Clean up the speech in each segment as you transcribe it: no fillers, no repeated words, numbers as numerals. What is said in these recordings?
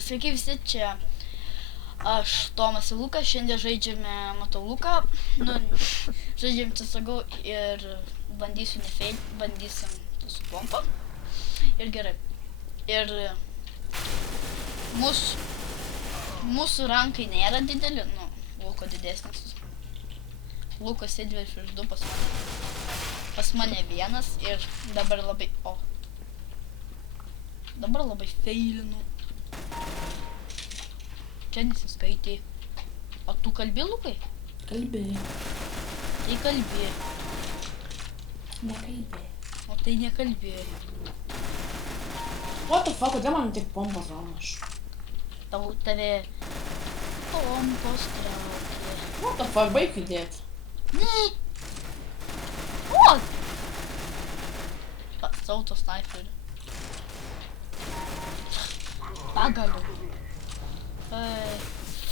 Sveiki visi, čia aš, Tomas ir Lukas, šiandien žaidžiame, matau Luką, žaidžiam CSGO ir bandysim su pompa. Ir gerai. Ir mūsų rankai nėra dideli, Luko didesnis. Lukas sėdi prieš 2 pas mane vienas ir dabar labai, dabar labai feilinu. Čia nesiskaitė. O tu kalbi, Lukai? Kalbėjai. Tai kalbėjai. Nekalbėjai. O tai nekalbėjai. What the fuck, kodėl man tik pompas raunaš? Tave pompos traukė. What the fuck, baik judėt. Ne! O! Sauto sniperį. Pagaliau.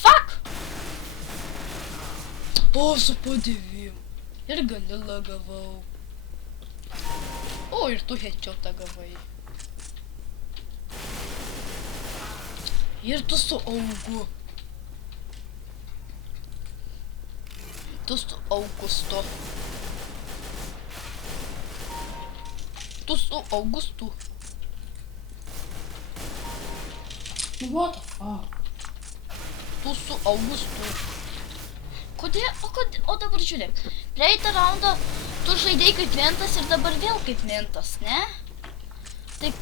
Fuck! O, su padėvim. Ir galilą gavau. O, ir tu headshotą gavai. Ir tu su augu. Tu su Augustu. Tu su Augustu. What the fuck? Tu su Augustu. O dabar žiūrėk. Praeitą raundą tu žaidėjai kaip mentas ir dabar vėl kaip mentas, ne? Tai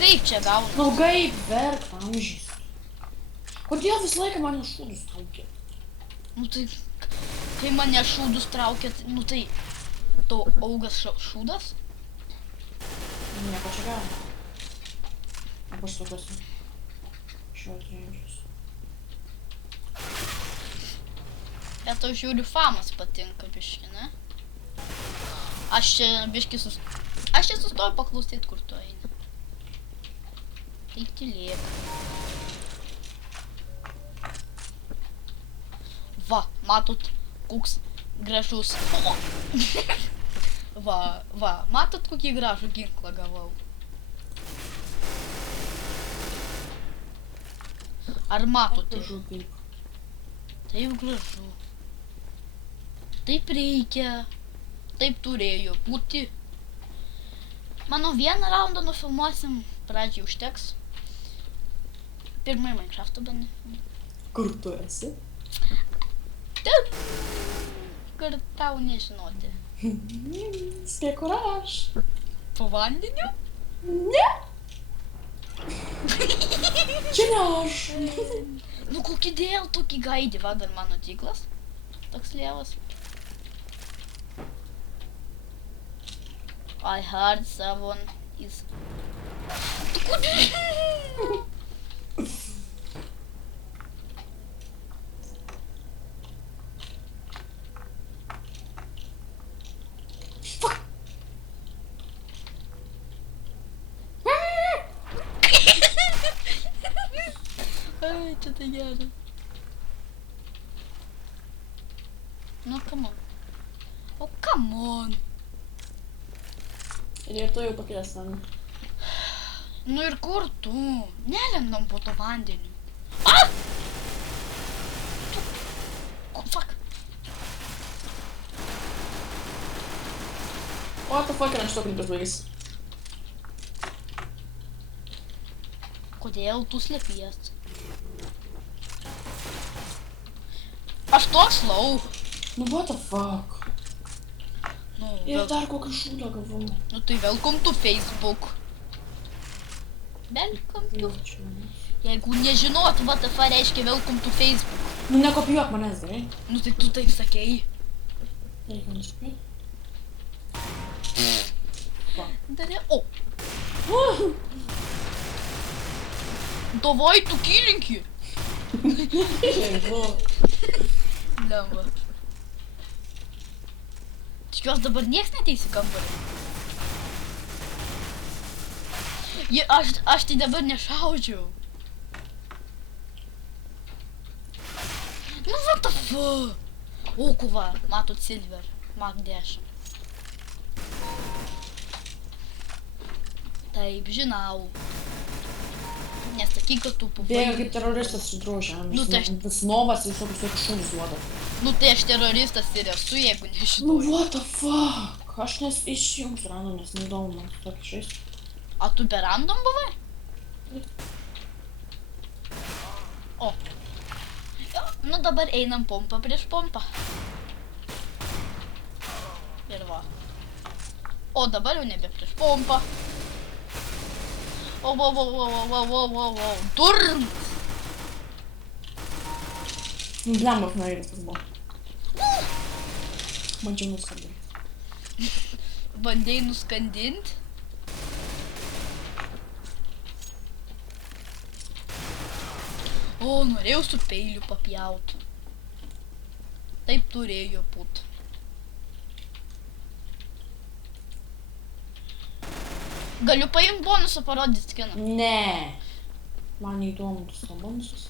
kaip čia gauna? Nu kaip verkt amžys. Kodėl visą laiką mane šūdus traukia? Tai kai mane šūdus traukia, tai tau augas šūdas? Nieko čia gero. Nepastukasi. Šios rėmžius. Bet tau žiūriu famas patinka biški, ne? Aš čia biški sustoju paklausyt, kur tu eini. Tai tylėk. Va, matot, koks gražus. Va, matot, kokį gražų ginklą gavau. Ar matote? Taip gražu. Taip reikia. Taip turėjo būti. Manau, vieną raundą nufilmuosim. Pradžiai užteks. Pirmąjį Minecraft'ą bandė. Kur tu esi? Ten, kur tau nežinoti. Spėk, kur aš? Po vandeniu? Ne! Čia ne aš. Kokį dėl tokį gaidį, va dar mano tiklas. Toks lievas. I heard someone is... Tu kodėl? Ai, čia tai gerai. Come on. O, come on. Ir tu jau pakės ten. Ir kur tu? Nelendam po to vandeniu. Fuck. What the fuck, ir aš to klipas baigęs. Kodėl tu slepies? Aš toks lau. What the fuck? Ir dar kokį šūdą gavau. Tai welcome to Facebook. Welcome to... Jeigu nežinot, what the fuck reiškia welcome to Facebook. Nekopijuok manęs, gerai? Tai tu taip sakei. Reikia nusakai. Darė, Davai, tu kilinki. Lemba. Tikiuos dabar nieks neteis į kambarį. Aš tai dabar nešaudžiau. What the fuck? Kuva, matot silver, Mag 10. Taip, žinau. Nes tai nesakyk, kad tu Bėga pupai. kaip teroristas sudrožia. Nu, tai aš- Vis novas visokius tokius šunus duoda. Nu tai aš teroristas ir esu, jeigu Nu, nežinau. what the fuck? Aš nes išjungs random, nes neįdomu man tokį žaisti. A tu per random buvai? O. Jo, nu dabar einam pompą prieš pompą. Ir va. O dabar jau nebe prieš pompą. O, o. Durn! Blemba, finaliai tas buvo. Bandžiau nuskambinti. Bandėjai nuskandinti? O, norėjau su peiliu papjauti. Taip turėjo būt. Galiu paimti bonusą parodyti skiną. Ne. Man neįdomu tas tavo bonusas.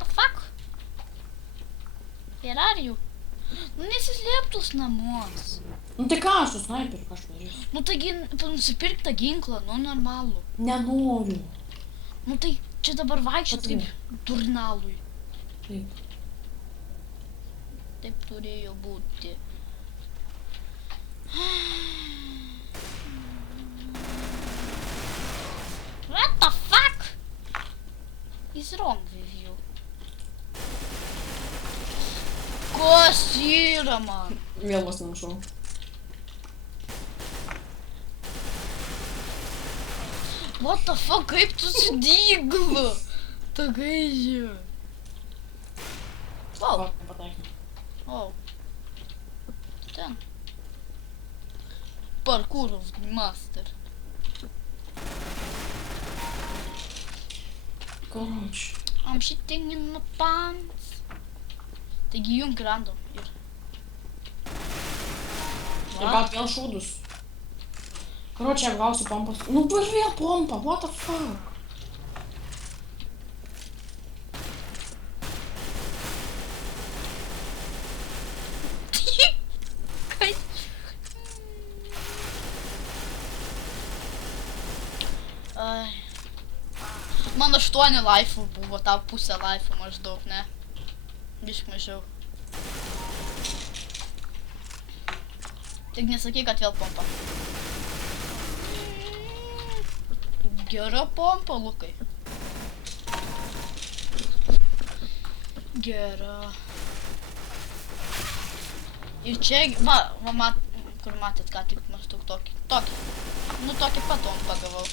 The fuck? Where are you? Nu nesislėp tuos namuos. Nu tai ką aš su snaiperiu, ką aš darysiu? Nu taigi nusipirk tą ginklą, nu normalų. Nenoriu. Nu tai čia dabar vaikščiot kaip Pats durnalui. Taip. Taip turėjo būti. What the fuck is wrong with you? Kas yra man? Vėl vos nemušau. What the fuck, kaip tu sudygu? Ta gaižė. Wow. Fuck, nepataikė. Oh. Ten. Parkour master. Koč. I'm shitting in my pants. Taigi junk random ir. Ir gal vėl šūdus. Karočią, jeigu gausiu pompas. Nu, ir vėl pompa, what the fuck? Kai? Ai. Man 8 laifų buvo, tau pusę laifų maždaug, ne? Bišk mažiau. Tik nesakyk, kad vėl pompa. Gera pompa, Lukai. Gera. Ir čia, va, kur matėt, ką tik maždaug tokį. Nu, tokį pat pompą gavau.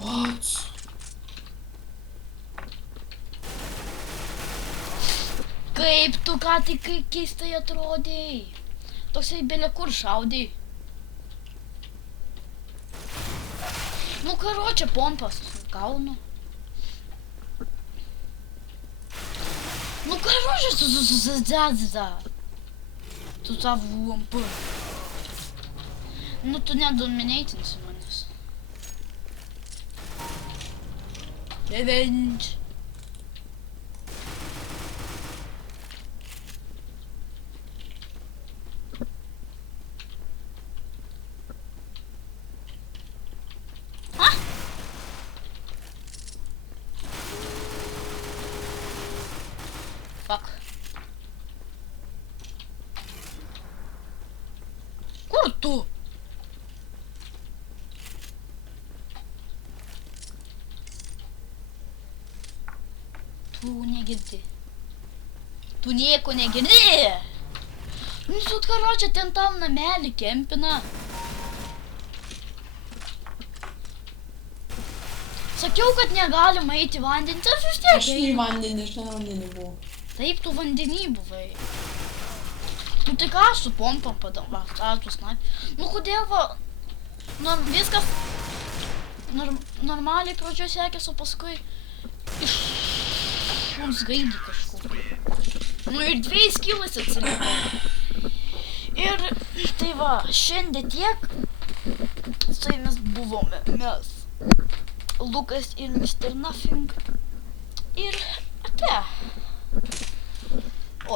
What? Kaip tu ką tik keistai atrodėjai. Toksai belė kur šaudėjai. Nu, karočią pompas gaunu. Nu, karočią su savo pompa. Nu, tu nedomineitinsi manęs. Revenge. Fuck. Kur tu? Tu negirdi. Tu nieko negirdi. Nu, tu karočią ten tam namelį kempina. Sakiau, kad negalima eiti į vandenį, aš vis tiek Aš į vandenį, aš ten vandenį buvau. Taip, tu vandenį buvai. Nu tai ką aš su pompom padavau, tu snaipį. Nu kodėl va, viskas normaliai pradžioje sekės, o paskui mums gaidį kažkokį. Nu ir 2 skilais atsiliko. Ir tai va, šiandien tiek su jumis buvome mes. Lukas ir Mr. Nothing. Ir ate.